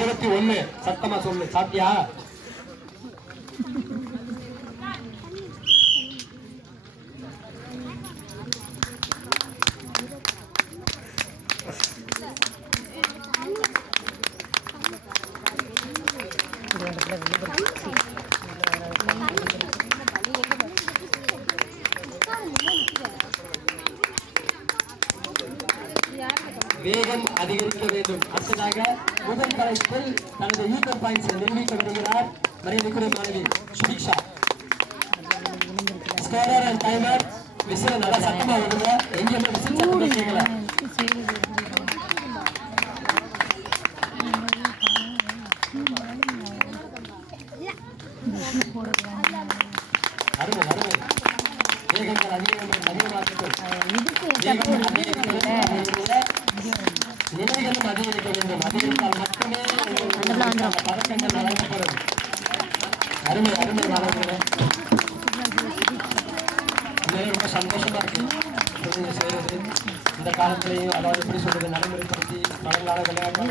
21 சத்தமா சொல்லு. சாப்பிட்டியா? வேகம் அதிகரிக்க வேண்டும். அடுத்ததாக முதல் தலைப்பில் தனது யூசர் பாயிண்ட்ஸ் நிரூபிக்க வருகிறார் மரியாதைக்குரிய மாணவி Subiksha. Scorer and timer. Whistle நல்லா சத்தமா வருங்க. எங்கேயுமே விசில் சத்தம் கேட்கல. அருமை அருமை. வேகங்கள் அதிகமாக்கட்டும். நிலைகளும் அதிகரிக்க வேண்டும். அதிகரித்தால் மட்டுமே பதக்கங்கள் வழங்கப்படும். அருமை அருமை மாணவர்களே. ரொம்ப சந்தோஷமா இருக்கு செய்யறது. இந்த காலத்திலையும் அதாவது எப்படி சொல்றது நடைமுறைப்படுத்தி பழங்கால விளையாட்டு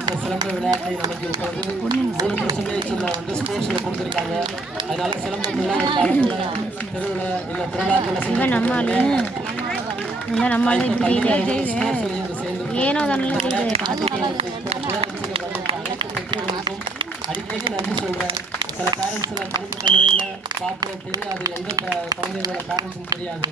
இந்த சிலம்ப விளையாட்டை நமக்கு இப்போது 3% ஸ்போர்ட்ஸ்ல கொடுத்துருக்காங்க. அதனால சிலம்பம் எல்லாம் ஒரு காலத்துல தெருவில் இல்ல திருவிழாக்கள் அடிக்கடி நன்றி சொல்றேன். சில பேரண்ட்ஸ் தனிப்பட்ட முறையில் பார்க்குற தெரியாது, எந்த குழந்தைகளோட பேரண்ட்ஸும் தெரியாது.